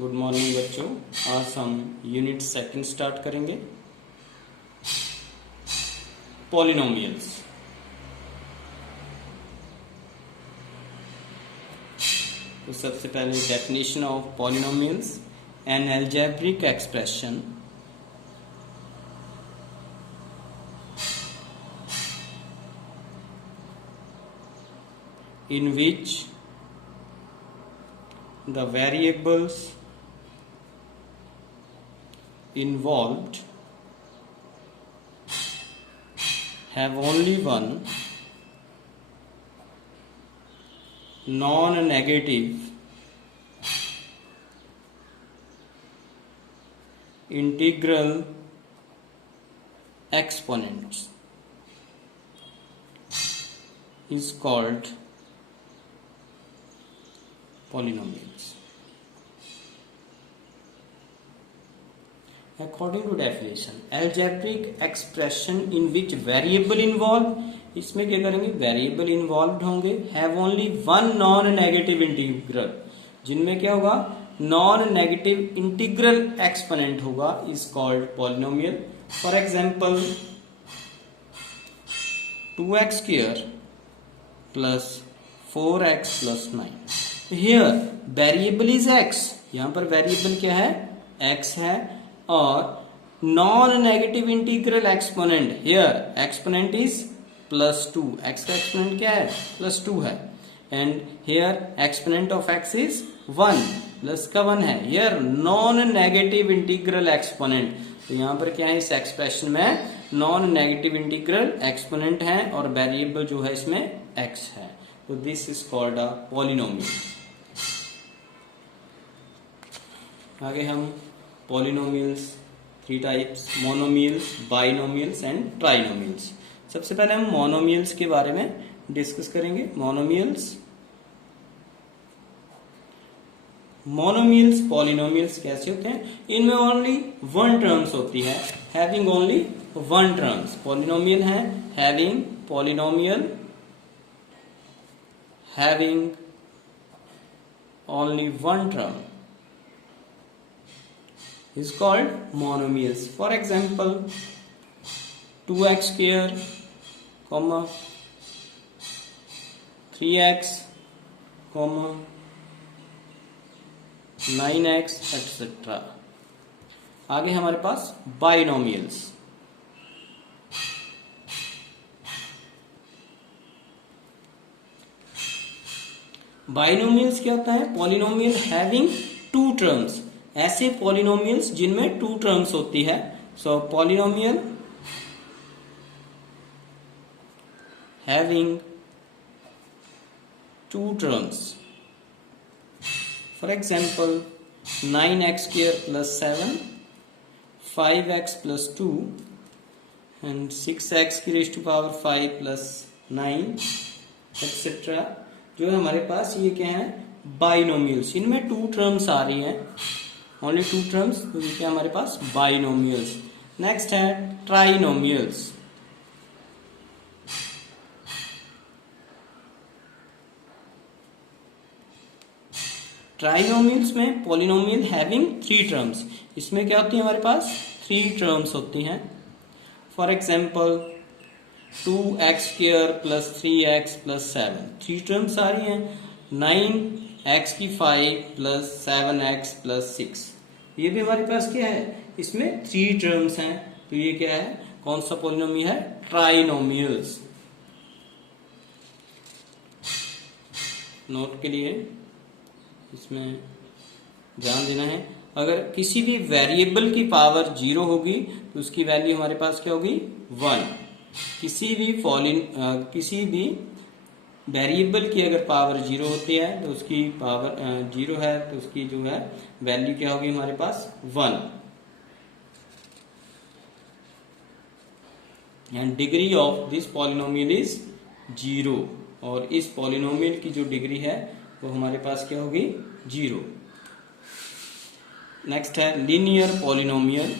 Good morning बच्चों। आज हम यूनिट सेकंड स्टार्ट करेंगे, पॉलिनोमियल्स। तो सबसे पहले definition of polynomials, N algebraic expression in which the variables involved have only one non-negative integral exponents is called polynomials. According to definition, algebraic expression in which variable involved, इसमें क्या करेंगे, variable involve होंगे, have only one non negative integral, जिनमें क्या होगा, non negative integral exponent होगा, is called polynomial. For example 2x square plus 4x plus 9। Here variable is x, यहां पर वेरिएबल क्या है, x है, और non negative integral exponent, here exponent is +2, x का एक्सपोनेंट क्या है, +2 है, and here exponent of x is 1, plus का 1 है, here non negative integral exponent. तो यहां पर क्या है, इस एक्सप्रेशन में नॉन नेगेटिव इंटीग्रल एक्सपोनेंट है और वेरिएबल जो है इसमें x है। तो this is called a polynomial. आगे हम polynomials, 3 types, monomials, binomials and trinomials. सबसे पहले हम मोनोमियल्स के बारे में डिस्कस करेंगे। मोनोमियल्स पॉलिनोमियल्स कैसे होते हैं, इनमें ओनली वन टर्म्स होती है, having only one terms. Polynomial है having only one term is called monomials. For example, 2x square, 3x, 9x etc. आगे हमारे पास बाइनोमियल्स। बाइनोमियल्स क्या होता है, पॉलिनोमियल हैविंग 2 टर्म्स, ऐसे पॉलिनोमियल्स जिनमें 2 टर्म्स होती है। So polynomial having 2 terms, for example 9x square plus 7, 5x plus 2 and 6x की raise to power 5 plus 9 etcetera. जो हमारे पास ये क्या है, बाइनोमियल्स, इनमें 2 टर्म्स आ रही हैं, ओनली 2 टर्म्स, तो ये क्या हमारे पास बाइनोमियल्स। नेक्स्ट है ट्राइनोमियल्स। ट्राइनोमियल्स में पॉलिनोमियल हैविंग 3 टर्म्स, इसमें क्या होती है, हमारे पास 3 टर्म्स होती हैं। For example 2x square plus 3x plus 7, 3 terms आ रही हैं, 9x की 5 प्लस 7x प्लस 6, ये भी हमारे पास क्या है, इसमें 3 टर्म्स हैं। तो ये क्या है, कौन सा पॉलिनोमियल है, ट्राइनोमियल्स। नोट के लिए इसमें ध्यान देना है, अगर किसी भी वेरिएबल की पावर 0 होगी तो उसकी वैल्यू हमारे पास क्या होगी, 1। किसी भी वेरिएबल की अगर पावर 0 होती है तो उसकी पावर 0 है, तो उसकी जो है वैल्यू क्या होगी हमारे पास, 1। And degree of this polynomial is 0, और इस पॉलिनोमियल की जो डिग्री है वो हमारे पास क्या होगी, 0। नेक्स्ट है linear polynomial.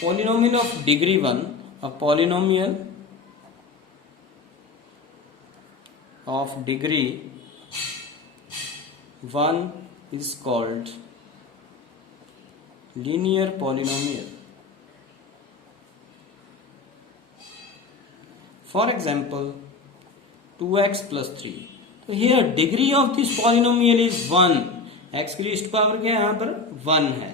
Polynomial of degree 1, a polynomial of degree 1 is called linear polynomial. For example, 2x plus 3. So here degree of this polynomial is 1. x की लीस्ट पावर क्या है यहाँ पर 1 है.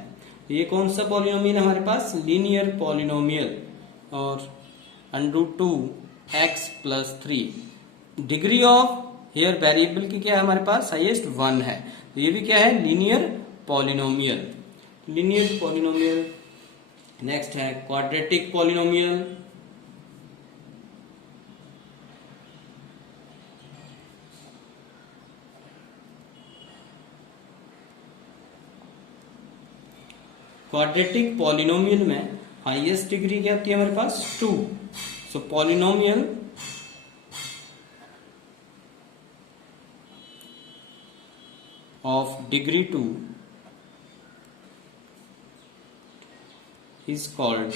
तो ये कौन सा पॉलिनोमियल है हमारे पास? Linear polynomial. और √2 x plus 3. Degree of here variable की क्या है हमारे पास? हाईएस्ट 1 है. तो ये भी क्या है? Linear polynomial. Linear polynomial. Next है क्वाड्रेटिक पॉलिनोमियल. क्वाड्रेटिक पॉलिनोमियल में हाईएस्ट डिग्री क्या होती है हमारे पास? 2. So polynomial of degree 2 is called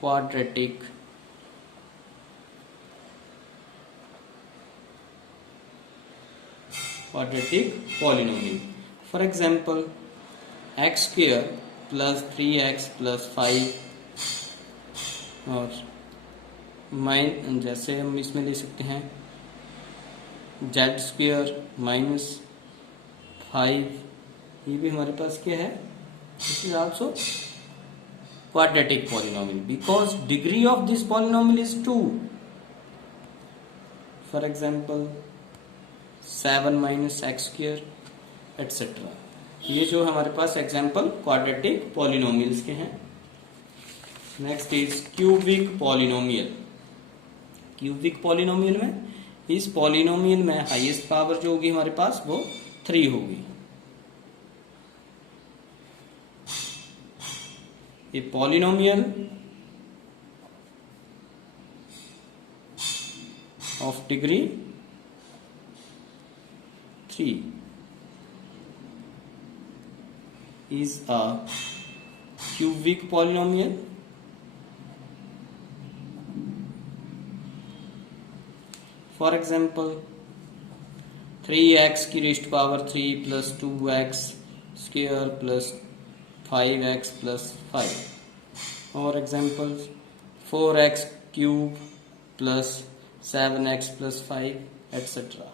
quadratic polynomial. For example, x square plus 3x plus 5 और जैसे हम इसमें ले सकते हैं z square minus 5. ये भी हमारे पास क्या है? This is also quadratic polynomial because degree of this polynomial is 2. For example, 7 minus x square etc. ये जो हमारे पास एग्जाम्पल क्वाड्रेटिक पॉलिनोमियल्स के हैं. Next is cubic polynomial. Cubic polynomial में इस पॉलिनोमियल में हाईएस्ट पावर जो होगी हमारे पास वो 3 होगी. A polynomial of degree 3 is a cubic polynomial. For example, 3x की rest power 3 plus 2x square plus 5x plus 5. और examples 4x cube plus 7x plus 5 etc.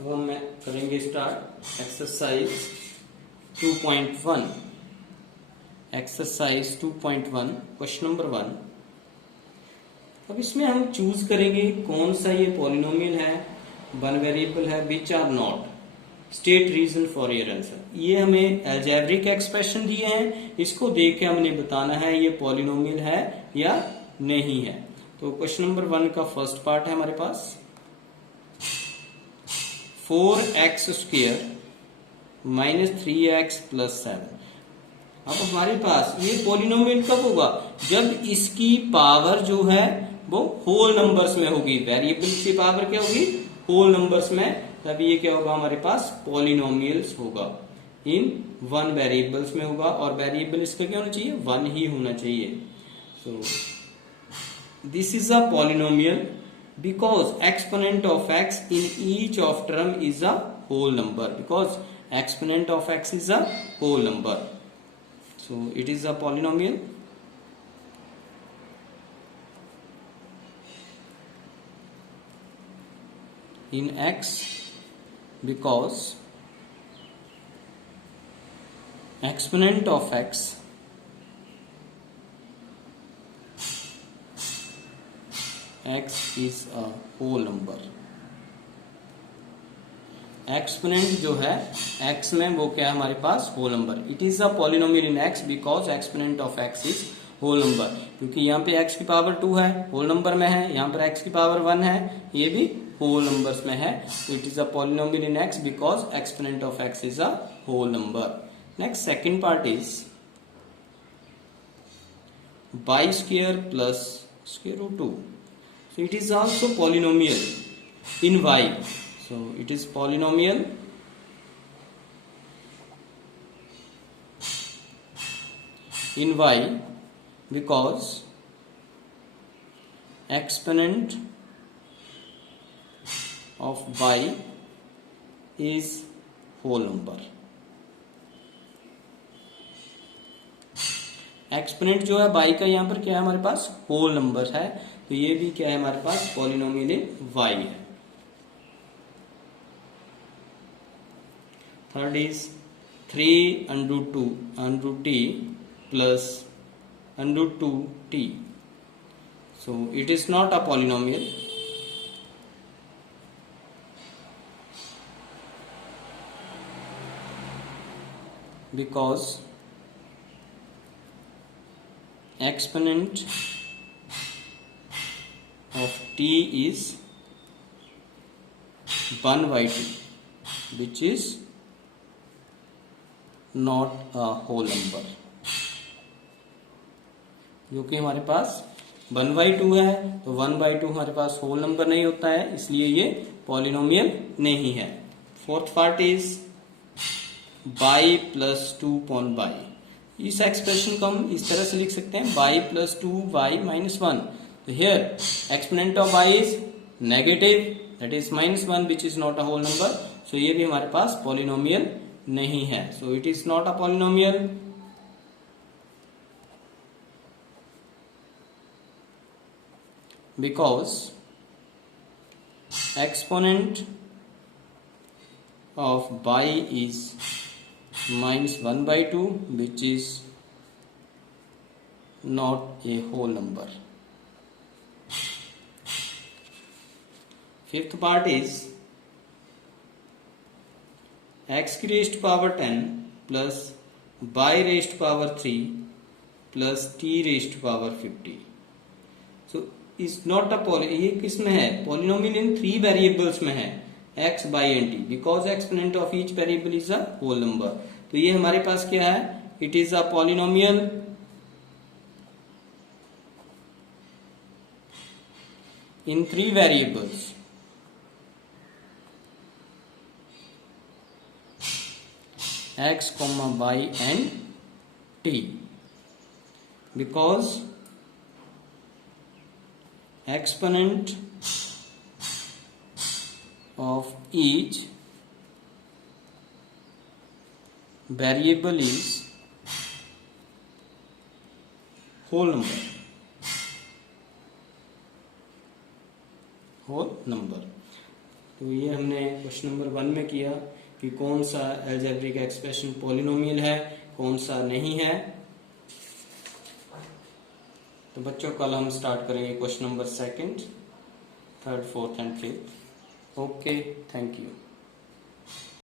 अब हम करेंगे start exercise 2.1. Exercise 2.1 question number 1. अब इसमें हम choose करेंगे कौन सा ये पॉलिनोमियल है, वन वेरिएबल है, which are not. State reason for your answer. ये हमें अलजेब्रिक एक्सप्रेशन दिए हैं, इसको देख के हमने बताना है ये पॉलिनोमियल है या नहीं है. तो क्वेश्चन नंबर 1 का फर्स्ट पार्ट है हमारे पास 4x square minus 3x plus 7. अब हमारे पास ये पॉलिनोमियल कब होगा? जब इसकी पावर जो है वो होल नंबर्स में होगी. वेरिएबल की पावर क्या होगी? होल नंबर्स में. तब ये क्या होगा हमारे पास? पॉलिनोमियल्स होगा. इन 1 वेरिएबल्स में होगा और वेरिएबल इसका क्या होना चाहिए? 1 ही होना चाहिए. So this is a polynomial because exponent of x in each of term is a whole number, because exponent of x is a whole number, so it is a polynomial. In x because exponent of x is a whole number. Exponent जो है x में वो क्या है हमारे पास? Whole number. It is a polynomial in x because exponent of x is whole number. क्योंकि यहाँ पे x की पावर 2 है, होल नंबर में है. यहाँ पर x की पावर 1 है, ये भी होल नंबर्स में है. It is a polynomial in x because exponent of x is a whole number. Next second part is by square plus square root 2. So it is also polynomial in y. So it is polynomial in y because exponent of y is whole number। Exponent जो है y का यहाँ पर क्या है हमारे पास whole number है, तो ये भी क्या है हमारे पास पॉलिनोमियल इन y है। Third is 3√2 plus √2t, so it is not a polynomial because exponent of t is 1/2, which is not a whole number, जो कि हमारे पास 1/2 है, तो 1/2 हमारे पास होल नंबर नहीं होता है, इसलिए ये पॉलिनोमियल नहीं है। Fourth part is y + 2/y। इस एक्सप्रेशन को हम इस तरह से लिख सकते हैं y + 2y - 1। तो here exponent of y is negative, that is -1, which is not a whole number, so ये भी हमारे पास पॉलिनोमियल नहीं है, so it is not a polynomial. Because exponent of y is -1/2, which is not a whole number। Fifth part is x⁻10 plus y⁻3 plus t⁻50। so is not a poly, ये किस में है polynomial इन 3 variables में है x, y and t, because exponent of each variable is a whole number। तो ये हमारे पास क्या है, it is a polynomial in 3 variables x, y and t, because exponent of each variable is whole number, तो ये हमने question number 1 में किया कि कौन सा अलजेब्रिक एक्सप्रेशन पॉलिनोमियल है, कौन सा नहीं है। तो बच्चों कल हम स्टार्ट करेंगे question number 2, 3, 4 and 5। Okay, thank you।